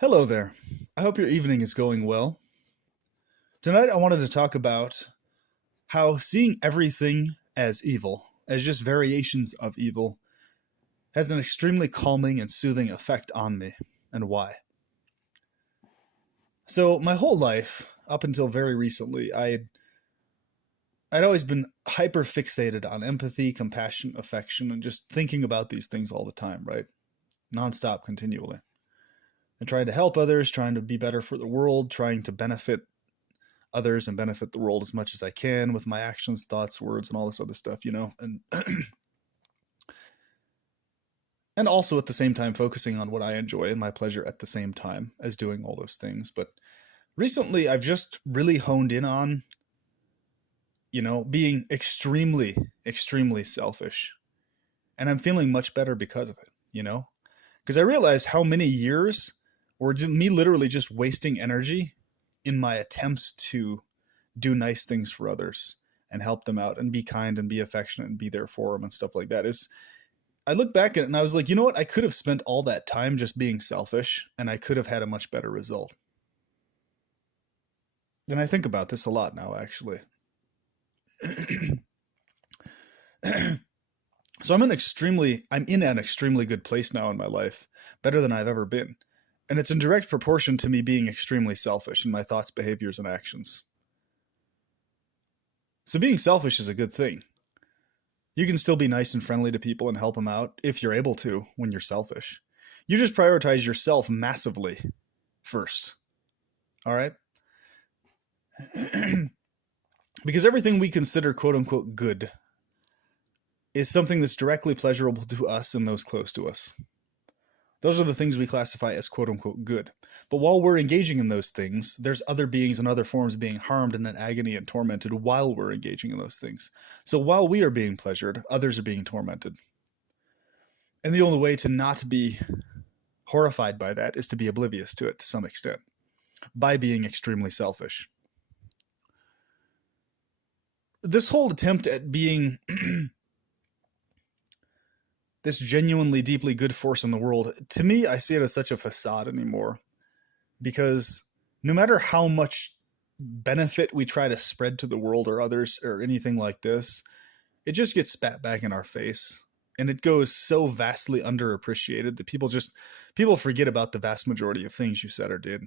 Hello there. I hope your evening is going well. Tonight, I wanted to talk about how seeing everything as evil, as just variations of evil, has an extremely calming and soothing effect on me, and why. So, my whole life, up until very recently, I'd always been hyper fixated on empathy, compassion, affection, and just thinking about these things all the time, right? Nonstop, continually. And trying to help others, trying to be better for the world, trying to benefit others and benefit the world as much as I can with my actions, thoughts, words, and all this other stuff. And and also at the same time focusing on what I enjoy and my pleasure at the same time as doing all those things. But recently I've just really honed in on, being extremely, extremely selfish. And I'm feeling much better because of it. Because I realized how many years were me literally just wasting energy in my attempts to do nice things for others and help them out and be kind and be affectionate and be there for them and stuff like that. I look back at it and I was like, you know what? I could have spent all that time just being selfish and I could have had a much better result. And I think about this a lot now, actually. So I'm in an extremely good place now in my life, better than I've ever been. And it's in direct proportion to me being extremely selfish in my thoughts, behaviors, and actions. So being selfish is a good thing. You can still be nice and friendly to people and help them out if you're able to when you're selfish. You just prioritize yourself massively first. All right? Because everything we consider quote unquote good is something that's directly pleasurable to us and those close to us. Those are the things we classify as quote unquote good. But while we're engaging in those things, there's other beings and other forms being harmed and in agony and tormented while we're engaging in those things. So while we are being pleasured, others are being tormented. And the only way to not be horrified by that is to be oblivious to it to some extent by being extremely selfish. This whole attempt at being this genuinely deeply good force in the world, to me, I see it as such a facade anymore. Because no matter how much benefit we try to spread to the world or others or anything like this, it just gets spat back in our face. And it goes so vastly underappreciated that people forget about the vast majority of things you said or did.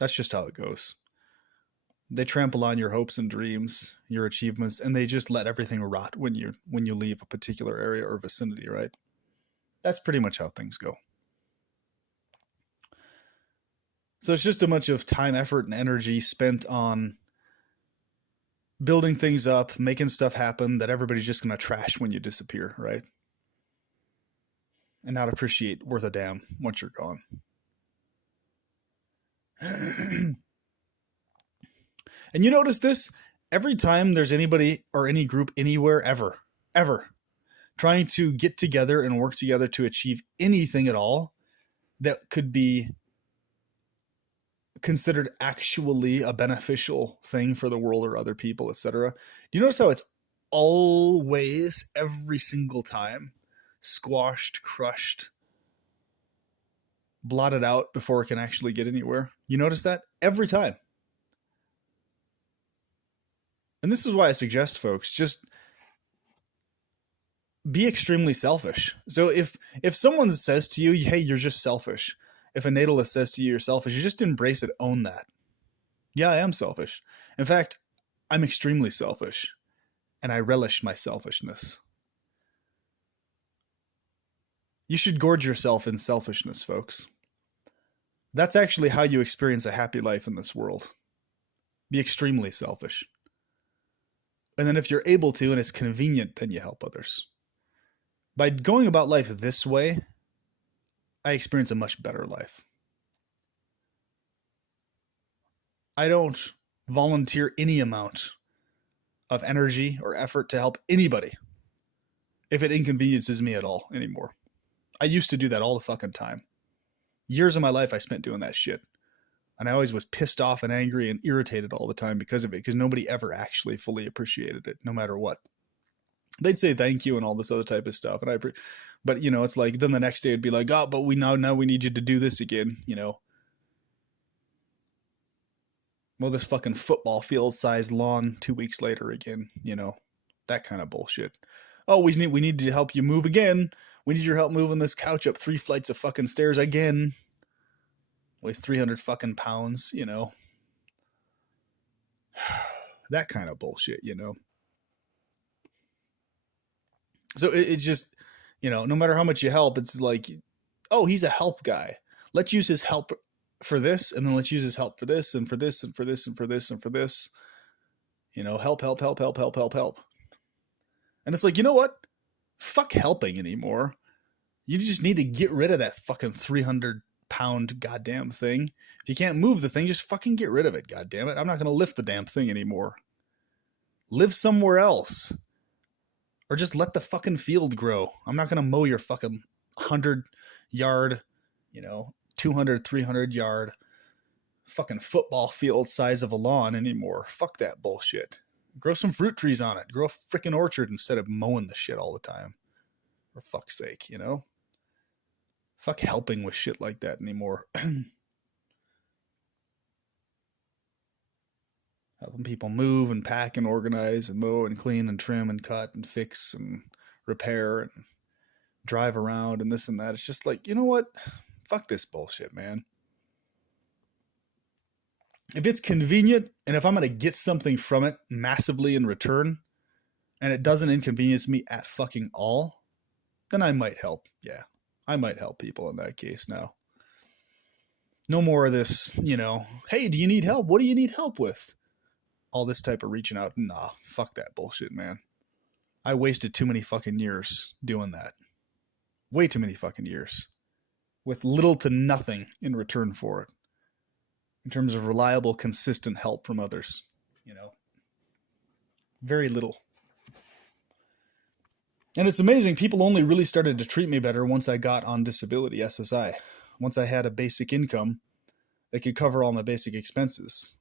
That's just how it goes. They trample on your hopes and dreams, your achievements, and they just let everything rot when you leave a particular area or vicinity, right? That's pretty much how things go. So it's just a bunch of time, effort, and energy spent on building things up, making stuff happen that everybody's just going to trash when you disappear, right? And not appreciate worth a damn once you're gone. And you notice this every time there's anybody or any group anywhere ever trying to get together and work together to achieve anything at all that could be considered actually a beneficial thing for the world or other people, etc. Do you notice how it's always, every single time, squashed, crushed, blotted out before it can actually get anywhere? You notice that? Every time. And this is why I suggest folks just be extremely selfish. So if someone says to you, hey, you're just selfish, if a natalist says to you, you're selfish, you just embrace it, own that. Yeah, I am selfish. In fact, I'm extremely selfish, and I relish my selfishness. You should gorge yourself in selfishness, folks. That's actually how you experience a happy life in this world. Be extremely selfish. And then if you're able to and it's convenient, then you help others. By going about life this way, I experience a much better life. I don't volunteer any amount of energy or effort to help anybody if it inconveniences me at all anymore. I used to do that all the fucking time. Years of my life I spent doing that shit. And I always was pissed off and angry and irritated all the time because of it, because nobody ever actually fully appreciated it, no matter what. They'd say thank you and all this other type of stuff. And But, you know, it's like, then the next day it'd be like, oh, but now we need you to do this again, you know. Well, this fucking football field sized lawn 2 weeks later again, you know, that kind of bullshit. Oh, we need to help you move again. We need your help moving this couch up 3 flights of fucking stairs again. Weighs 300 fucking pounds, you know. That kind of bullshit, you know. So it just, you know, no matter how much you help, it's like, oh, he's a help guy. Let's use his help for this, and then let's use his help for this, and for this, and for this, and for this, and for this. You know, help, help, help, help, help, help, help. And it's like, you know what? Fuck helping anymore. You just need to get rid of that fucking 300-pound goddamn thing. If you can't move the thing, just fucking get rid of it, goddamn it. I'm not going to lift the damn thing anymore. Live somewhere else. Or just let the fucking field grow. I'm not going to mow your fucking 100-yard, you know, 200, 300-yard fucking football field size of a lawn anymore. Fuck that bullshit. Grow some fruit trees on it. Grow a freaking orchard instead of mowing the shit all the time. For fuck's sake, you know? Fuck helping with shit like that anymore. Helping people move and pack and organize and mow and clean and trim and cut and fix and repair and drive around and this and that. It's just like, you know what? Fuck this bullshit, man. If it's convenient and if I'm going to get something from it massively in return and it doesn't inconvenience me at fucking all, then I might help. Yeah, I might help people in that case now. No more of this, you know, hey, do you need help? What do you need help with? All this type of reaching out. Nah, fuck that bullshit, man. I wasted too many fucking years doing that. Way too many fucking years. With little to nothing in return for it. In terms of reliable, consistent help from others. You know? Very little. And it's amazing, people only really started to treat me better once I got on disability, SSI. Once I had a basic income that could cover all my basic expenses.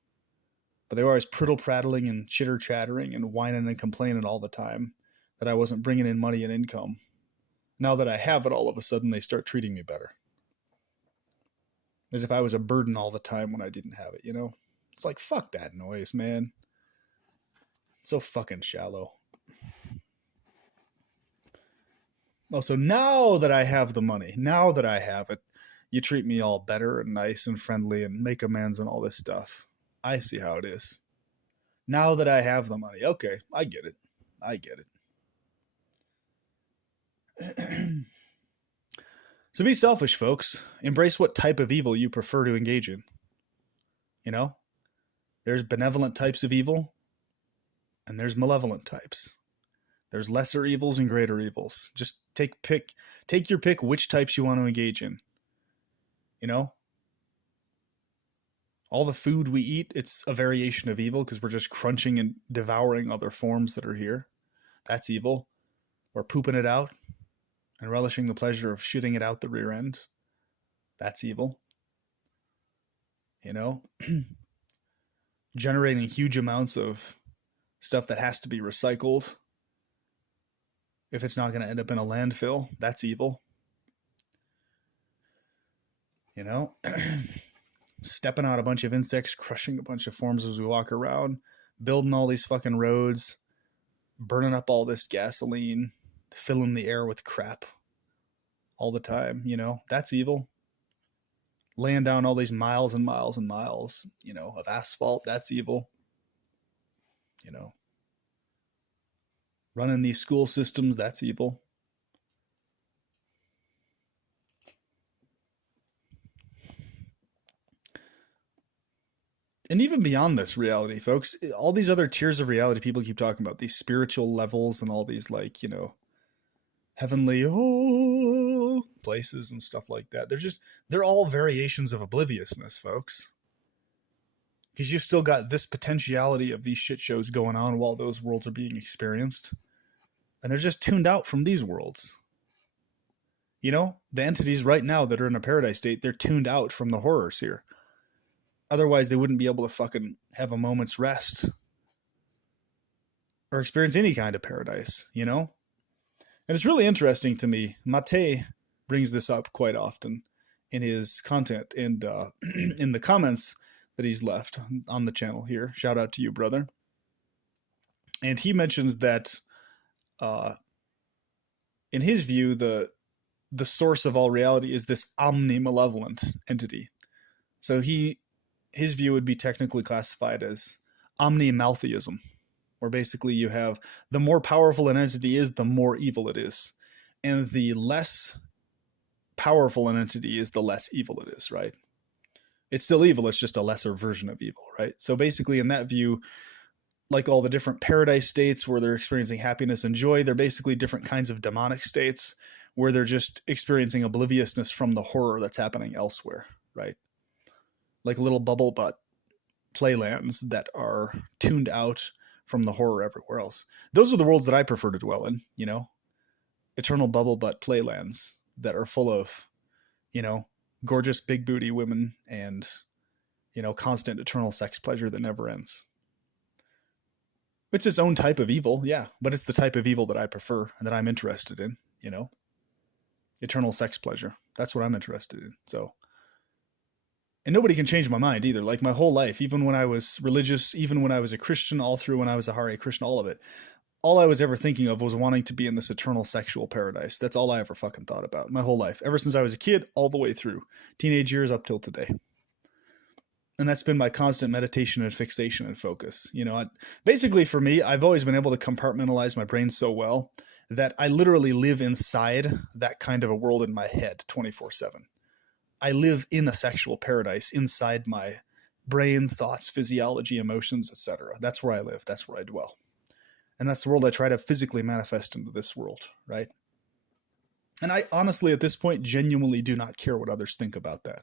But they were always prittle-prattling and chitter-chattering and whining and complaining all the time that I wasn't bringing in money and income. Now that I have it, all of a sudden, they start treating me better. As if I was a burden all the time when I didn't have it, you know? It's like, fuck that noise, man. So fucking shallow. Oh, so now that I have the money, now that I have it, you treat me all better and nice and friendly and make amends and all this stuff. I see how it is. Now that I have the money. Okay, I get it. I get it. So be selfish, folks. Embrace what type of evil you prefer to engage in. You know? There's benevolent types of evil, and there's malevolent types. There's lesser evils and greater evils. Just take your pick which types you want to engage in. You know? All the food we eat, it's a variation of evil because we're just crunching and devouring other forms that are here. That's evil. We're pooping it out and relishing the pleasure of shitting it out the rear end. That's evil. You know? Generating huge amounts of stuff that has to be recycled. If it's not going to end up in a landfill, that's evil. You know? Stepping out a bunch of insects, crushing a bunch of forms as we walk around, building all these fucking roads, burning up all this gasoline, filling the air with crap all the time, you know, that's evil. Laying down all these miles and miles and miles, you know, of asphalt, that's evil. You know, running these school systems, that's evil. And even beyond this reality, folks, all these other tiers of reality people keep talking about, these spiritual levels and all these, like, you know, heavenly places and stuff like that. They're all variations of obliviousness, folks. Because you've still got this potentiality of these shit shows going on while those worlds are being experienced. And they're just tuned out from these worlds. You know, the entities right now that are in a paradise state, they're tuned out from the horrors here. Otherwise, they wouldn't be able to fucking have a moment's rest or experience any kind of paradise, you know? And it's really interesting to me. Mate brings this up quite often in his content and in the comments that he's left on the channel here. Shout out to you, brother. And he mentions that uh, in his view, the source of all reality is this omni-malevolent entity. So his view would be technically classified as omni-maltheism, where basically you have the more powerful an entity is, the more evil it is. And the less powerful an entity is, the less evil it is, right? It's still evil, it's just a lesser version of evil, right? So basically, in that view, like all the different paradise states where they're experiencing happiness and joy, they're basically different kinds of demonic states where they're just experiencing obliviousness from the horror that's happening elsewhere, right? Like little bubble butt playlands that are tuned out from the horror everywhere else. Those are the worlds that I prefer to dwell in, you know? Eternal bubble butt playlands that are full of, you know, gorgeous big booty women and, you know, constant eternal sex pleasure that never ends. It's its own type of evil, yeah, but it's the type of evil that I prefer and that I'm interested in, you know? Eternal sex pleasure. That's what I'm interested in. So, and nobody can change my mind either. Like my whole life, even when I was religious, even when I was a Christian, all through when I was a Hare Krishna, all of it, all I was ever thinking of was wanting to be in this eternal sexual paradise. That's all I ever fucking thought about my whole life, ever since I was a kid, all the way through teenage years up till today. And that's been my constant meditation and fixation and focus. You know, basically for me, I've always been able to compartmentalize my brain so well that I literally live inside that kind of a world in my head 24/7. I live in a sexual paradise inside my brain, thoughts, physiology, emotions, etc. That's where I live. That's where I dwell. And that's the world I try to physically manifest into this world, right? And I honestly, at this point, genuinely do not care what others think about that.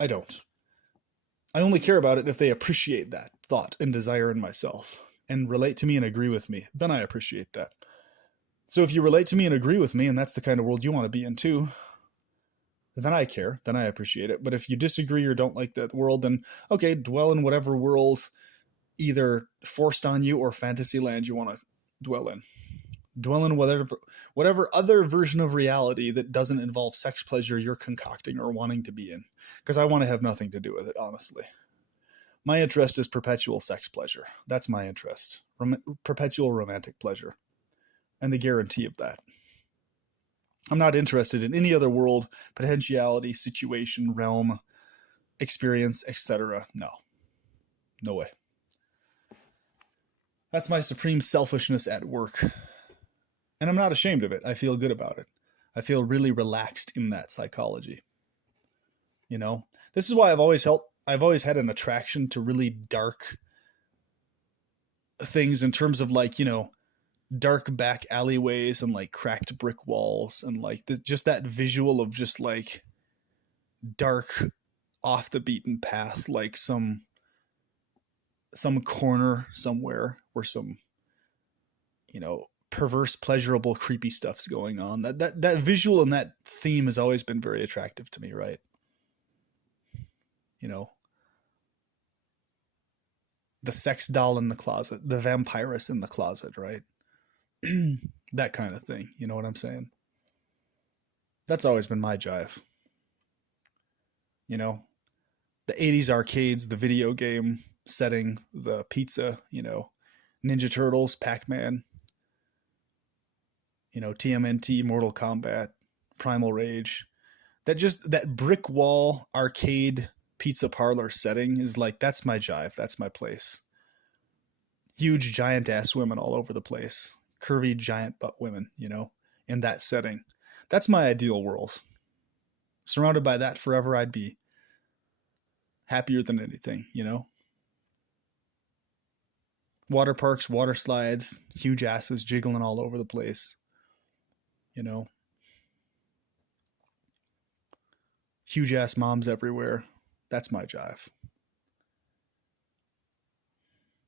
I don't. I only care about it if they appreciate that thought and desire in myself and relate to me and agree with me. Then I appreciate that. So if you relate to me and agree with me, and that's the kind of world you want to be in too, then I care. Then I appreciate it. But if you disagree or don't like that world, then okay, dwell in whatever world, either forced on you or fantasy land you want to dwell in. Dwell in whatever other version of reality that doesn't involve sex pleasure you're concocting or wanting to be in. Because I want to have nothing to do with it, honestly. My interest is perpetual sex pleasure. That's my interest. Perpetual romantic pleasure. And the guarantee of that. I'm not interested in any other world, potentiality, situation, realm, experience, etc. No. No way. That's my supreme selfishness at work. And I'm not ashamed of it. I feel good about it. I feel really relaxed in that psychology. You know, this is why I've always had an attraction to really dark things in terms of like, you know, dark back alleyways and like cracked brick walls and like just that visual of just like dark off the beaten path, like some corner somewhere where some, you know, perverse, pleasurable, creepy stuff's going on. That visual and that theme has always been very attractive to me, right? You know, the sex doll in the closet, the vampiress in the closet, right? That kind of thing. You know what I'm saying? That's always been my jive. You know, the 80s arcades, the video game setting, the pizza, you know, Ninja Turtles, Pac-Man, you know, TMNT, Mortal Kombat, Primal Rage. That brick wall arcade pizza parlor setting is like, that's my jive. That's my place. Huge giant ass women all over the place. Curvy giant butt women, you know, in that setting. That's my ideal world. Surrounded by that forever, I'd be happier than anything, you know? Water parks, water slides, huge asses jiggling all over the place, you know? Huge ass moms everywhere. That's my jive.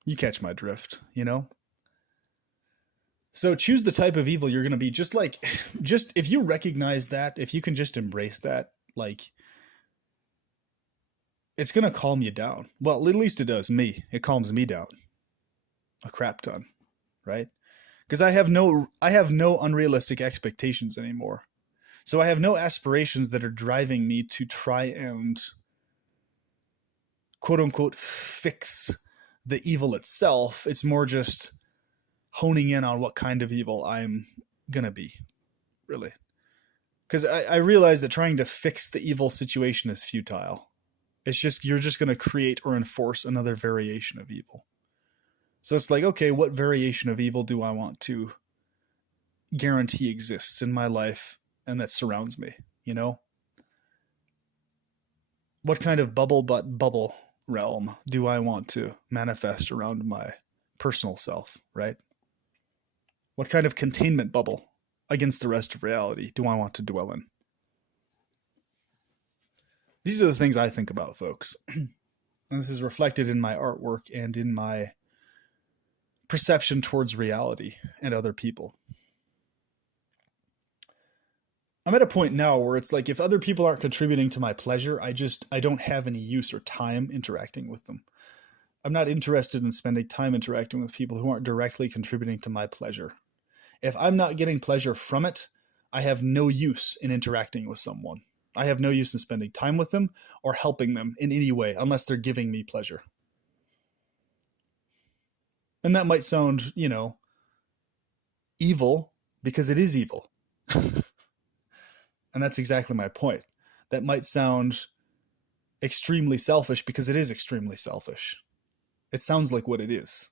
You catch my drift, you know? So choose the type of evil you're going to be. Just if you recognize that, if you can just embrace that, like, it's going to calm you down. Well, at least it does me. It calms me down a crap ton, right? because I have no unrealistic expectations anymore. So I have no aspirations that are driving me to try and quote unquote fix the evil itself. It's more just honing in on what kind of evil I'm gonna be, really. Because I realize that trying to fix the evil situation is futile. It's just, you're just gonna create or enforce another variation of evil. So it's like, okay, what variation of evil do I want to guarantee exists in my life and that surrounds me, you know? What kind of bubble realm do I want to manifest around my personal self, right? What kind of containment bubble against the rest of reality do I want to dwell in? These are the things I think about, folks. And this is reflected in my artwork and in my perception towards reality and other people. I'm at a point now where it's like, if other people aren't contributing to my pleasure, I don't have any use or time interacting with them. I'm not interested in spending time interacting with people who aren't directly contributing to my pleasure. If I'm not getting pleasure from it, I have no use in interacting with someone. I have no use in spending time with them or helping them in any way unless they're giving me pleasure. And that might sound, evil, because it is evil. And that's exactly my point. That might sound extremely selfish, because it is extremely selfish. It sounds like what it is.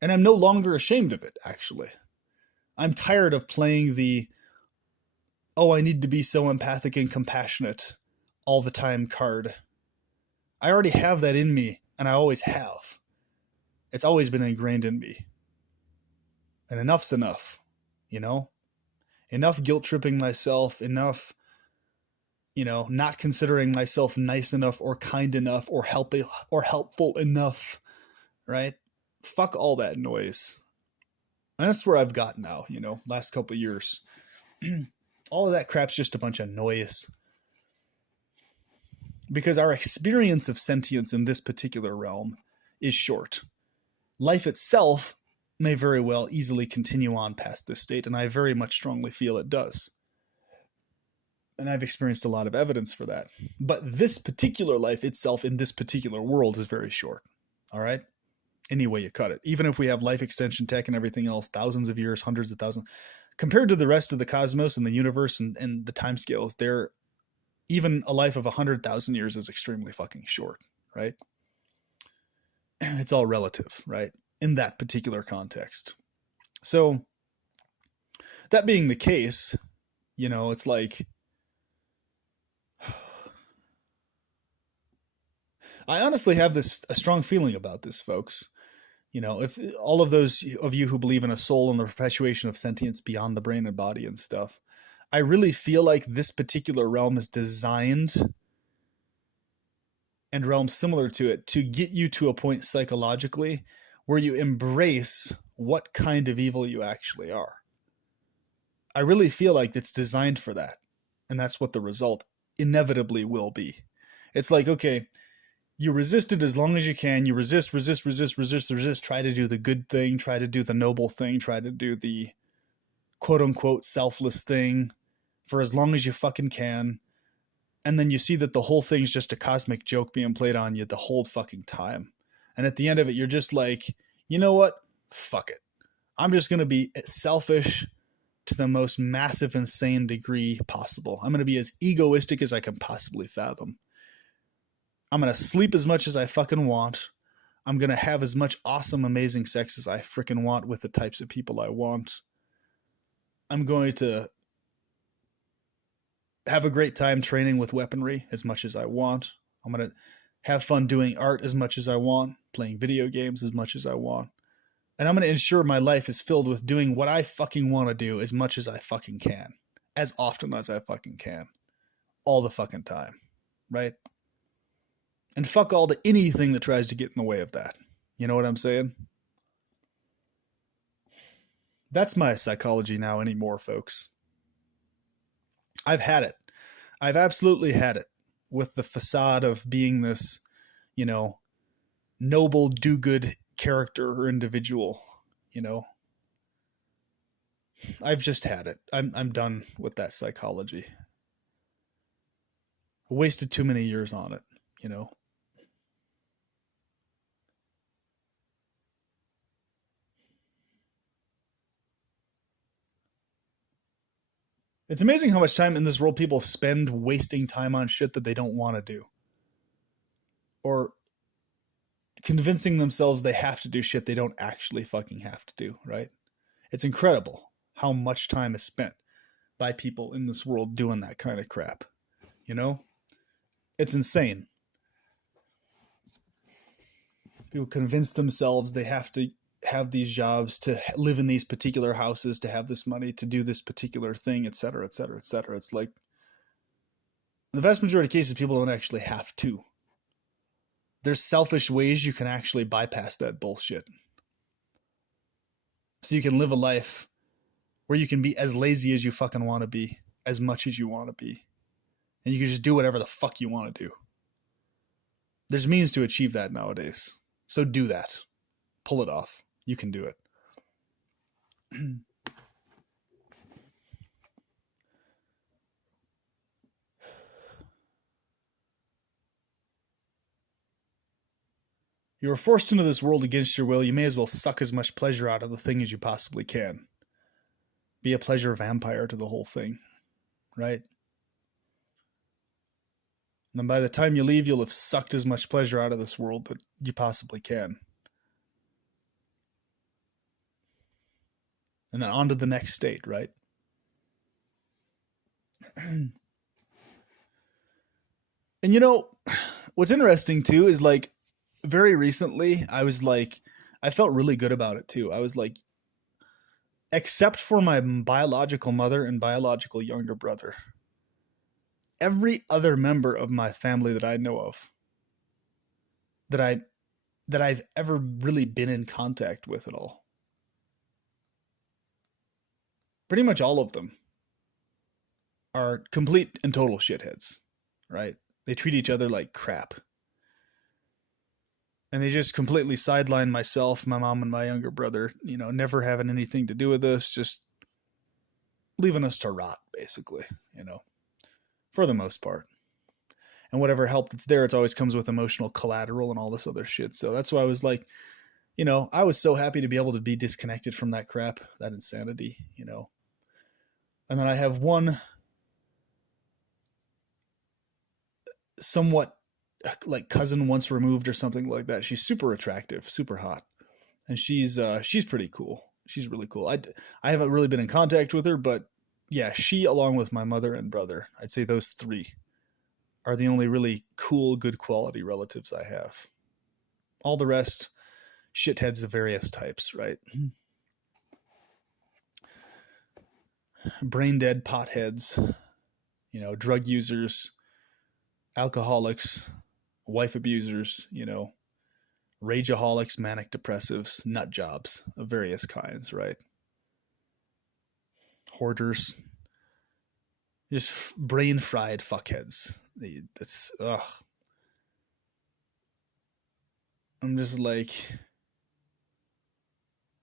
And I'm no longer ashamed of it, actually. I'm tired of playing the, oh, I need to be so empathic and compassionate all the time card. I already have that in me, and I always have. It's always been ingrained in me. And enough's enough, Enough guilt tripping myself, enough, not considering myself nice enough or kind enough or helpful enough, right? Fuck all that noise. And that's where I've gotten now, last couple of years. All of that crap's just a bunch of noise. Because our experience of sentience in this particular realm is short. Life itself may very well easily continue on past this state, and I very much strongly feel it does. And I've experienced a lot of evidence for that. But this particular life itself in this particular world is very short. All right? Any way you cut it. Even if we have life extension tech and everything else, thousands of years, hundreds of thousands, compared to the rest of the cosmos and the universe and the timescales, even a life of 100,000 years is extremely fucking short, right? It's all relative, right? In that particular context. So, that being the case, it's like, I honestly have a strong feeling about this, folks. If all of those of you who believe in a soul and the perpetuation of sentience beyond the brain and body and stuff, I really feel like this particular realm is designed, and realms similar to it, to get you to a point psychologically where you embrace what kind of evil you actually are. I really feel like it's designed for that. And that's what the result inevitably will be. It's like, okay, you resist it as long as you can. You resist, try to do the good thing, try to do the noble thing, try to do the quote unquote selfless thing for as long as you fucking can. And then you see that the whole thing's just a cosmic joke being played on you the whole fucking time. And at the end of it, you're just like, you know what? Fuck it. I'm just going to be selfish to the most massive, insane degree possible. I'm going to be as egoistic as I can possibly fathom. I'm going to sleep as much as I fucking want. I'm going to have as much awesome, amazing sex as I freaking want with the types of people I want. I'm going to have a great time training with weaponry as much as I want. I'm going to have fun doing art as much as I want, playing video games as much as I want. And I'm going to ensure my life is filled with doing what I fucking want to do as much as I fucking can. As often as I fucking can. All the fucking time. Right? And fuck all to anything that tries to get in the way of that. You know what I'm saying? That's my psychology now anymore, folks. I've had it. I've absolutely had it. With the facade of being this, noble, do-good character or individual, I've just had it. I'm done with that psychology. I wasted too many years on it, you know. It's amazing how much time in this world people spend wasting time on shit that they don't want to do, or convincing themselves they have to do shit they don't actually fucking have to do, right? It's incredible how much time is spent by people in this world doing that kind of crap, you know? It's insane. People convince themselves they have to have these jobs, to live in these particular houses, to have this money, to do this particular thing, etc., etc., etc. It's like the vast majority of cases, people don't actually have to. There's selfish ways you can actually bypass that bullshit. So you can live a life where you can be as lazy as you fucking want to be, as much as you want to be. And you can just do whatever the fuck you want to do. There's means to achieve that nowadays. So do that. Pull it off. You can do it. You were forced into this world against your will. You may as well suck as much pleasure out of the thing as you possibly can. Be a pleasure vampire to the whole thing, right? And then by the time you leave, you'll have sucked as much pleasure out of this world that you possibly can. And then on to the next state, right? And you know, what's interesting too is like very recently, I felt really good about it too. I was like, except for my biological mother and biological younger brother, every other member of my family that I know of, that I that I've ever really been in contact with at all, pretty much all of them are complete and total shitheads, right? They treat each other like crap. And they just completely sideline myself, my mom, and my younger brother, you know, never having anything to do with us, just leaving us to rot, basically, you know, for the most part. And whatever help that's there, it always comes with emotional collateral and all this other shit. So that's why I was like, you know, I was so happy to be able to be disconnected from that crap, that insanity, you know. And then I have one somewhat like cousin once removed or something like that. She's super attractive, super hot, and she's pretty cool. She's really cool. I haven't really been in contact with her, but yeah, she along with my mother and brother, I'd say those three are the only really cool, good quality relatives I have. All the rest, shitheads of various types, right? Brain dead potheads, you know, drug users, alcoholics, wife abusers, you know, rageaholics, manic depressives, nut jobs of various kinds, right? Hoarders, just brain fried fuckheads. That's ugh. I'm just like,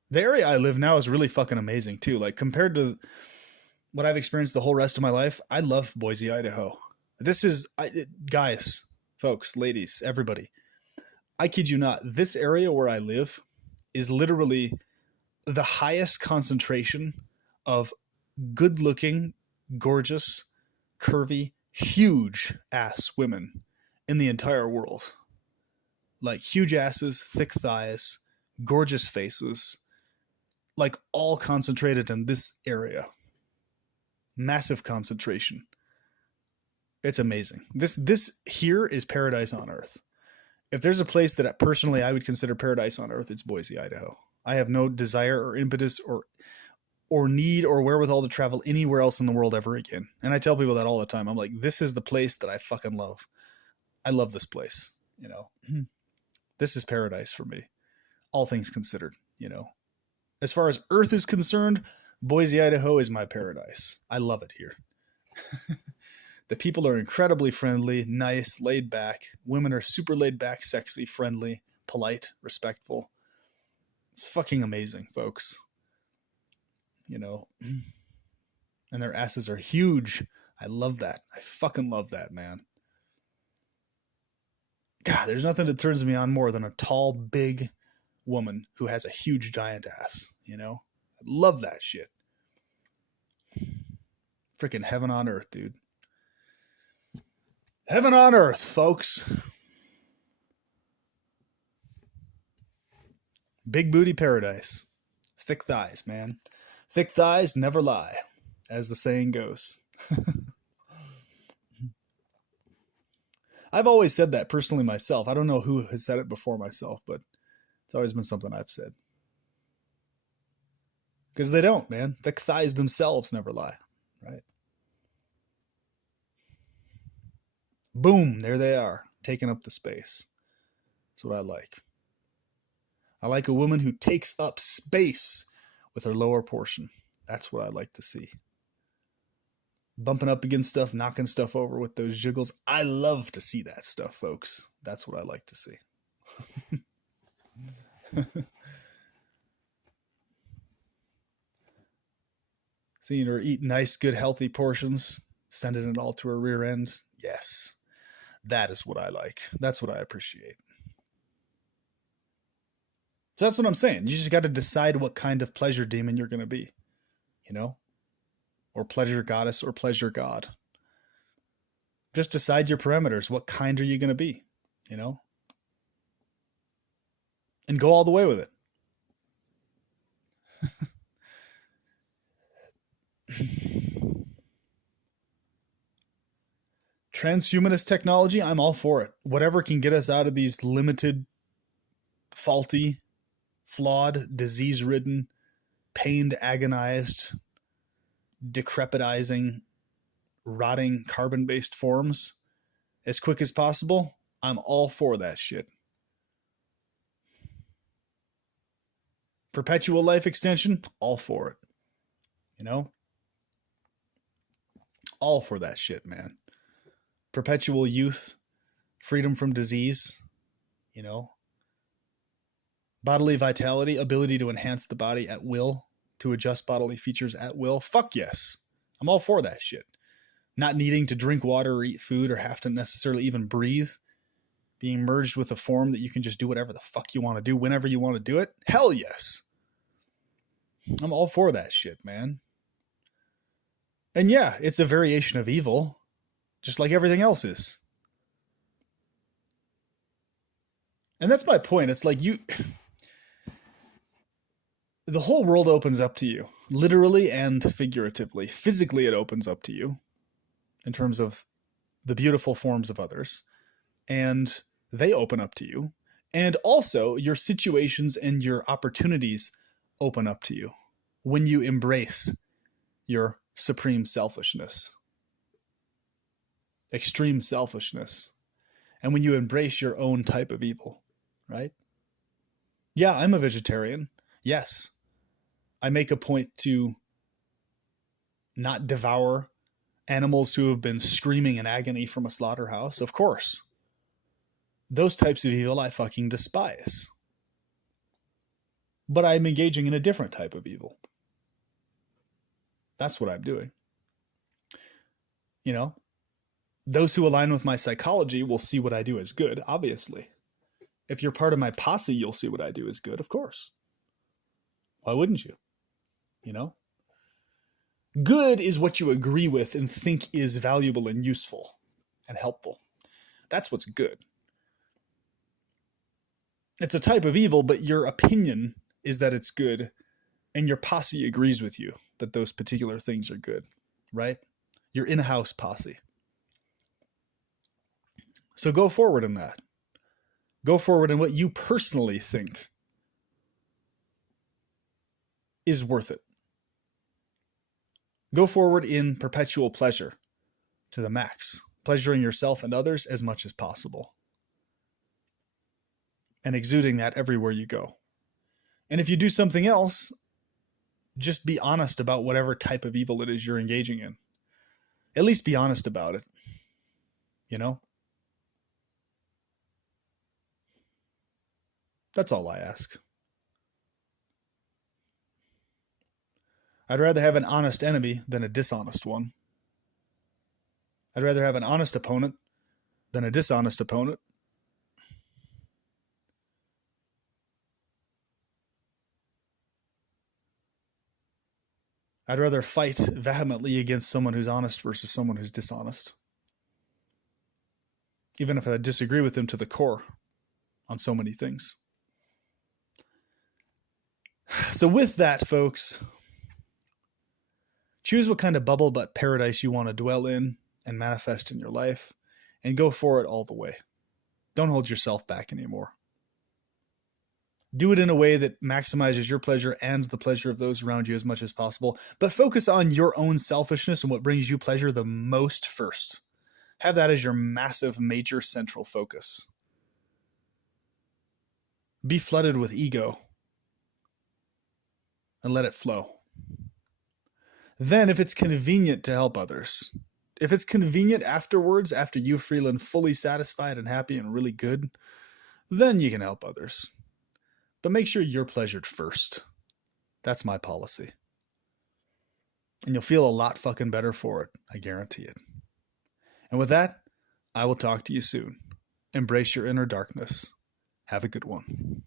the area I live now is really fucking amazing too. Like compared to what I've experienced the whole rest of my life, I love Boise, Idaho. This is guys, folks, ladies, everybody. I kid you not. This area where I live is literally the highest concentration of good-looking, gorgeous, curvy, huge ass women in the entire world. Like huge asses, thick thighs, gorgeous faces, like all concentrated in this area. Massive concentration. It's amazing. This here is paradise on earth. If there's a place that personally I would consider paradise on earth, it's Boise, Idaho. I have no desire or impetus or need or wherewithal to travel anywhere else in the world ever again. And I tell people that all the time. I'm like, this is the place that I fucking love. I love this place, you know. This is paradise for me, all things considered, you know. As far as earth is concerned, Boise, Idaho is my paradise. I love it here. The people are incredibly friendly, nice, laid back. Women are super laid back, sexy, friendly, polite, respectful. It's fucking amazing, folks. you know, and their asses are huge. I love that. I fucking love that, man. God, there's nothing that turns me on more than a tall, big woman who has a huge, giant ass, you know? I love that shit. Freaking heaven on earth, dude. Heaven on earth, folks. Big booty paradise. Thick thighs, man. Thick thighs never lie, as the saying goes. I've always said that personally myself. I don't know who has said it before myself, but it's always been something I've said. Because they don't, man. Thick thighs themselves never lie, right? Boom, there they are, taking up the space. That's what I like. I like a woman who takes up space with her lower portion. That's what I like to see. Bumping up against stuff, knocking stuff over with those jiggles. I love to see that stuff, folks. That's what I like to see. Seeing her eat nice, good, healthy portions, sending it all to her rear end. Yes, that is what I like. That's what I appreciate. So that's what I'm saying. You just got to decide what kind of pleasure demon you're going to be, you know? Or pleasure goddess or pleasure god. Just decide your parameters. What kind are you going to be, you know? And go all the way with it. Transhumanist technology, I'm all for it. Whatever can get us out of these limited, faulty, flawed, disease-ridden, pained, agonized, decrepitizing, rotting carbon-based forms as quick as possible, I'm all for that shit. Perpetual life extension, all for it. You know? All for that shit, man. Perpetual youth, freedom from disease, you know? Bodily vitality, ability to enhance the body at will, to adjust bodily features at will. Fuck yes. I'm all for that shit. Not needing to drink water or eat food or have to necessarily even breathe. Being merged with a form that you can just do whatever the fuck you want to do whenever you want to do it. Hell yes. I'm all for that shit, man. And yeah, it's a variation of evil, just like everything else is. And that's my point. It's like the whole world opens up to you, literally and figuratively. Physically, it opens up to you in terms of the beautiful forms of others, and they open up to you. And also, your situations and your opportunities open up to you when you embrace your supreme selfishness, extreme selfishness, and when you embrace your own type of evil, right? Yeah, I'm a vegetarian. Yes, I make a point to not devour animals who have been screaming in agony from a slaughterhouse. Of course. Those types of evil I fucking despise. But I'm engaging in a different type of evil. That's what I'm doing. You know, those who align with my psychology will see what I do as good, obviously. If you're part of my posse, you'll see what I do as good, of course. Why wouldn't you? You know? Good is what you agree with and think is valuable and useful and helpful. That's what's good. It's a type of evil, but your opinion is that it's good, and your posse agrees with you that those particular things are good, right? Your in-house posse. So go forward in that. Go forward in what you personally think is worth it. Go forward in perpetual pleasure to the max, pleasuring yourself and others as much as possible, and exuding that everywhere you go. And if you do something else, just be honest about whatever type of evil it is you're engaging in. At least be honest about it, you know? That's all I ask. I'd rather have an honest enemy than a dishonest one. I'd rather have an honest opponent than a dishonest opponent. I'd rather fight vehemently against someone who's honest versus someone who's dishonest. Even if I disagree with them to the core on so many things. So with that, folks, choose what kind of bubble butt paradise you want to dwell in and manifest in your life, and go for it all the way. Don't hold yourself back anymore. Do it in a way that maximizes your pleasure and the pleasure of those around you as much as possible, but focus on your own selfishness and what brings you pleasure the most first. Have that as your massive, major central focus. Be flooded with ego and let it flow. Then, if it's convenient to help others, if it's convenient afterwards, after you're feeling fully satisfied and happy and really good, then you can help others. But make sure you're pleasured first. That's my policy. And you'll feel a lot fucking better for it, I guarantee it. And with that, I will talk to you soon. Embrace your inner darkness. Have a good one.